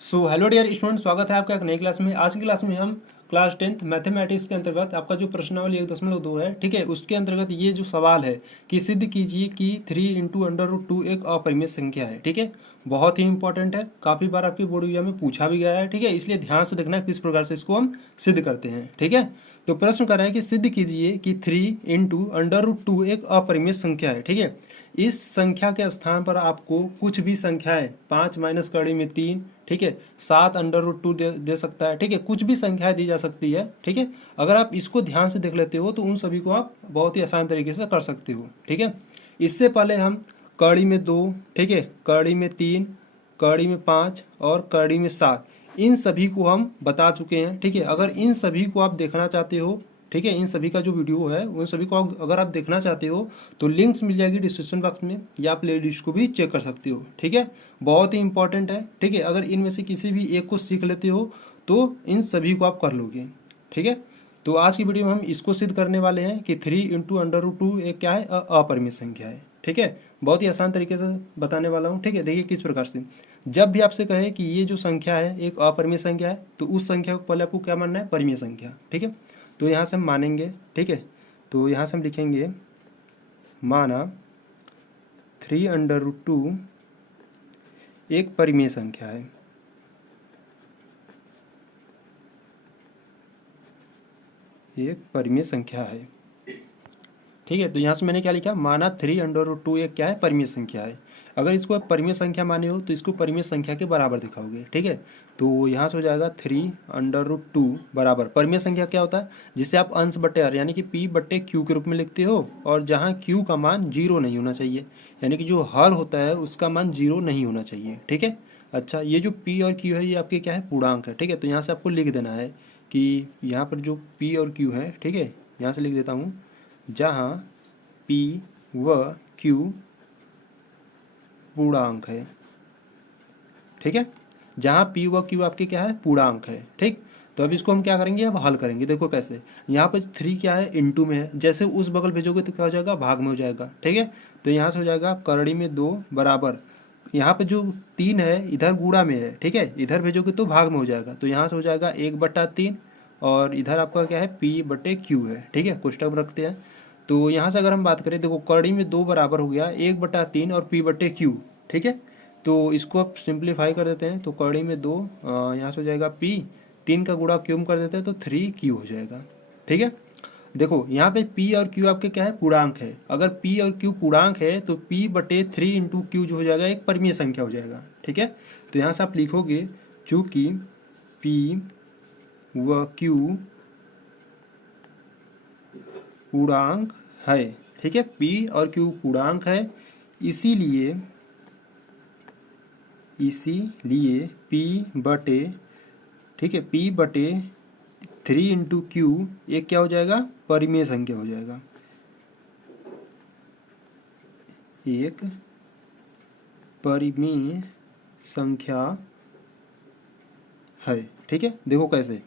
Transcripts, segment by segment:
So hello dear student, स्वागत है आपका एक नई क्लास में। आज की क्लास में हम क्लास 10th मैथमेटिक्स के अंतर्गत आपका जो प्रश्नावली 1.2 है, ठीक है, उसके अंतर्गत ये जो सवाल है कि सिद्ध कीजिए कि 3 इंटू अंडर रूट टू एक अपरिमेय संख्या है। ठीक है, बहुत ही इंपॉर्टेंट है, काफ़ी बार आपकी बोर्ड एग्जाम में पूछा भी गया है। ठीक है, इसलिए ध्यान से देखना किस प्रकार से इसको हम सिद्ध करते हैं। ठीक है, तो प्रश्न कर रहा है कि सिद्ध कीजिए कि 3 इंटू अंडर रूट टू एक अपरिमेय संख्या है। ठीक है, इस संख्या के स्थान पर आपको कुछ भी संख्याएं 5 माइनस कड़ी में 3, ठीक है, 7 अंडर रूट टू दे सकता है। ठीक है, कुछ भी संख्या दी जा सकती है। ठीक है, अगर आप इसको ध्यान से देख लेते हो तो उन सभी को आप बहुत ही आसान तरीके से कर सकते हो। ठीक है, इससे पहले हम कड़ी में 2, ठीक है, कड़ी में 3, कड़ी में 5 और कड़ी में 7, इन सभी को हम बता चुके हैं। ठीक है, अगर इन सभी को आप देखना चाहते हो, ठीक है, इन सभी का जो वीडियो है उन सभी को अगर आप देखना चाहते हो तो लिंक्स मिल जाएगी डिस्क्रिप्शन बॉक्स में, या प्ले लिस्ट को भी चेक कर सकते हो। ठीक है, बहुत ही इंपॉर्टेंट है। ठीक है, अगर इनमें से किसी भी एक को सीख लेते हो तो इन सभी को आप कर लोगे। ठीक है, तो आज की वीडियो में हम इसको सिद्ध करने वाले हैं कि 3 इंटू अंडर रूट टू एक क्या है, अपरिमेय संख्या है। ठीक है, बहुत ही आसान तरीके से बताने वाला हूँ। ठीक है, देखिए किस प्रकार से। जब भी आपसे कहे कि ये जो संख्या है एक अपरिमेय संख्या है तो उस संख्या को पहले आपको क्या मानना है, परिमेय संख्या। ठीक है, तो यहाँ से हम मानेंगे। ठीक है, तो यहाँ से हम लिखेंगे माना 3 अंडर रूट टू एक परिमेय संख्या है। एक परिमेय संख्या है। ठीक है, तो यहाँ से मैंने क्या लिखा, माना 3 अंडर रूट टू एक क्या है, परिमेय संख्या है। अगर इसको आप परिमेय संख्या माने हो तो इसको परिमेय संख्या के बराबर दिखाओगे। ठीक है, तो यहाँ से हो जाएगा 3 अंडर रूट टू बराबर, परिमेय संख्या क्या होता है, जिसे आप अंश बटे हर यानी कि पी बटे क्यू के रूप में लिखते हो, और जहाँ क्यू का मान जीरो नहीं होना चाहिए, यानी कि जो हल होता है उसका मान जीरो नहीं होना चाहिए। ठीक है, अच्छा, ये जो पी और क्यू है ये आपके क्या है, पूर्णांक है। ठीक है, तो यहाँ से आपको लिख देना है कि यहाँ पर जो पी और क्यू है, ठीक है, यहाँ से लिख देता हूँ, जहाँ P व Q पूर्णांक है। ठीक है, जहाँ P व Q आपके क्या है, पूर्णांक है। ठीक, तो अब इसको हम क्या करेंगे, अब हल करेंगे। देखो कैसे, यहाँ पर 3 क्या है, इनटू में है, जैसे उस बगल भेजोगे तो क्या हो जाएगा, भाग में हो जाएगा। ठीक है, तो यहाँ से हो जाएगा करड़ी में 2 बराबर, यहाँ पे जो 3 है इधर गुणा में है। ठीक है, इधर भेजोगे तो भाग में हो जाएगा, तो यहाँ से हो जाएगा 1/3, और इधर आपका क्या है, P बटे Q है। ठीक है, कोष्टक रखते हैं। तो यहाँ से अगर हम बात करें, देखो कड़ी में 2 बराबर हो गया 1/3 और P बटे Q। ठीक है, तो इसको आप सिंप्लीफाई कर देते हैं, तो कड़ी में 2, यहाँ से हो जाएगा P, 3 का गुणा क्यूब कर देते हैं तो 3Q हो जाएगा। ठीक है, देखो यहाँ पे P और Q आपके क्या है, पूर्णांक है। अगर P और Q पूर्णांक है तो P बटे 3 इंटू क्यू जो हो जाएगा एक परिमेय संख्या हो जाएगा। ठीक है, तो यहाँ से आप लिखोगे चूँकि P व Q पूर्णांक है। ठीक है, P और Q पूर्णांक है, इसीलिए इसीलिए P बटे, ठीक है, P बटे 3 इंटू क्यू एक क्या हो जाएगा, परिमेय संख्या हो जाएगा, एक परिमेय संख्या है। ठीक है, देखो कैसे,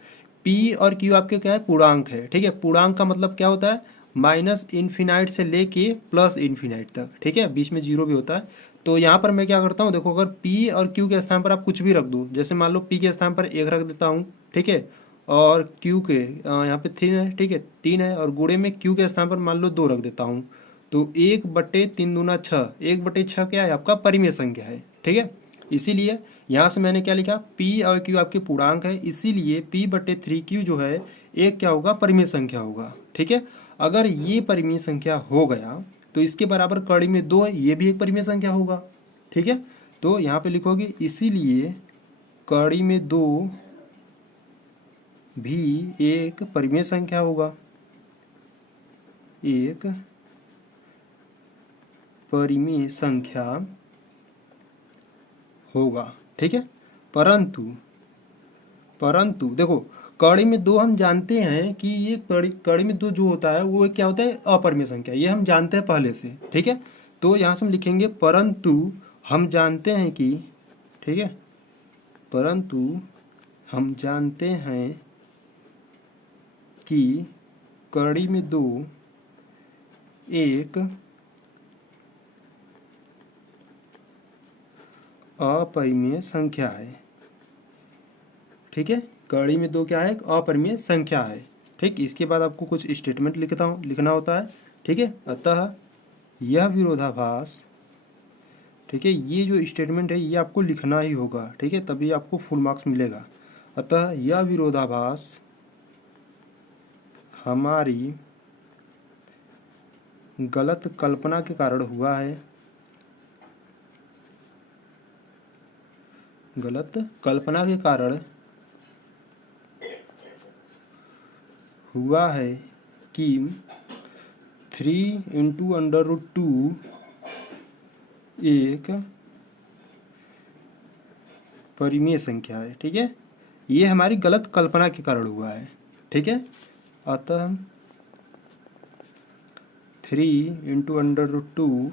P और Q आपके क्या है, पूर्णांक है। ठीक है, पूर्णांक का मतलब क्या होता है, माइनस इन्फिनाइट से लेके प्लस इन्फिनाइट तक। ठीक है, बीच में जीरो भी होता है। तो यहाँ पर मैं क्या करता हूँ, देखो अगर P और Q के स्थान पर आप कुछ भी रख दो, जैसे मान लो P के स्थान पर 1 रख देता हूँ, ठीक है, और Q के यहाँ पे 3 है, ठीक है, 3 है, और गुणे में Q के स्थान पर मान लो 2 रख देता हूँ, तो 1/3 दूना 6, 1/6 क्या है, आपका परिमेय संख्या है। ठीक है, इसीलिए यहाँ से मैंने क्या लिखा, P और Q आपके पूर्णांक है, इसीलिए P बटे 3Q जो है एक क्या होगा, परिमेय संख्या होगा। ठीक है, अगर ये परिमेय संख्या हो गया तो इसके बराबर कड़ी में 2 है, ये भी एक परिमेय संख्या होगा। ठीक है, तो यहाँ पे लिखोगे इसीलिए कड़ी में 2 भी एक परिमेय संख्या होगा, एक परिमेय संख्या होगा। ठीक है, परंतु परंतु देखो, कड़ी में 2 हम जानते हैं कि ये कड़ी में 2 जो होता है वो क्या होता है, अपरिमेय संख्या, ये हम जानते हैं पहले से। ठीक है, तो यहाँ से हम लिखेंगे परंतु हम जानते हैं कि, ठीक है, परंतु हम जानते हैं कि कड़ी में 2 एक अपरिमेय संख्या है। ठीक है, कड़ी में 2 क्या है, एक अपरिमेय संख्या है। ठीक, इसके बाद आपको कुछ स्टेटमेंट लिखना होता है। ठीक है, अतः यह विरोधाभास, ठीक है, ये जो स्टेटमेंट है ये आपको लिखना ही होगा। ठीक है, तभी आपको फुल मार्क्स मिलेगा। अतः यह विरोधाभास हमारी गलत कल्पना के कारण हुआ है, गलत कल्पना के कारण हुआ है कि 3 इंटू अंडर रूट 2 एक परिमेय संख्या है। ठीक है, ये हमारी गलत कल्पना के कारण हुआ है। ठीक है, अतः 3 इंटू अंडर रूट 2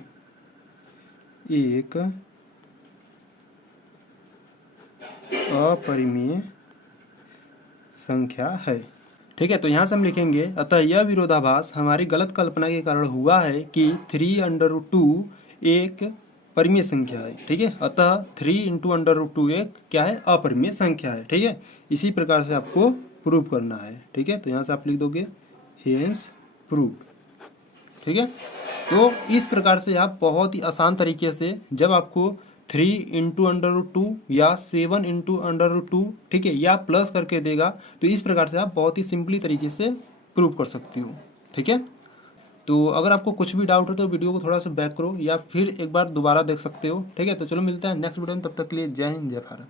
एक अपरिमेय संख्या है। ठीक है, तो यहाँ से हम लिखेंगे अतः यह विरोधाभास हमारी गलत कल्पना के कारण हुआ है कि 3 अंडर रूट 2 एक परिमेय संख्या है। ठीक है, अतः 3 इंटू अंडर रूट 2 एक क्या है, अपरिमेय संख्या है। ठीक है, इसी प्रकार से आपको प्रूव करना है। ठीक है, तो यहाँ से आप लिख दोगे हेंस प्रूव। ठीक है, तो इस प्रकार से आप बहुत ही आसान तरीके से, जब आपको 3 इंटू अंडर रूट 2 या 7 इंटू अंडर रूट 2, ठीक है, या प्लस करके देगा, तो इस प्रकार से आप बहुत ही सिंपली तरीके से प्रूव कर सकती हो। ठीक है, तो अगर आपको कुछ भी डाउट हो तो वीडियो को थोड़ा सा बैक करो या फिर एक बार दोबारा देख सकते हो। ठीक है, तो चलो मिलते हैं नेक्स्ट वीडियो में, तब तक के लिए जय हिंद जय भारत।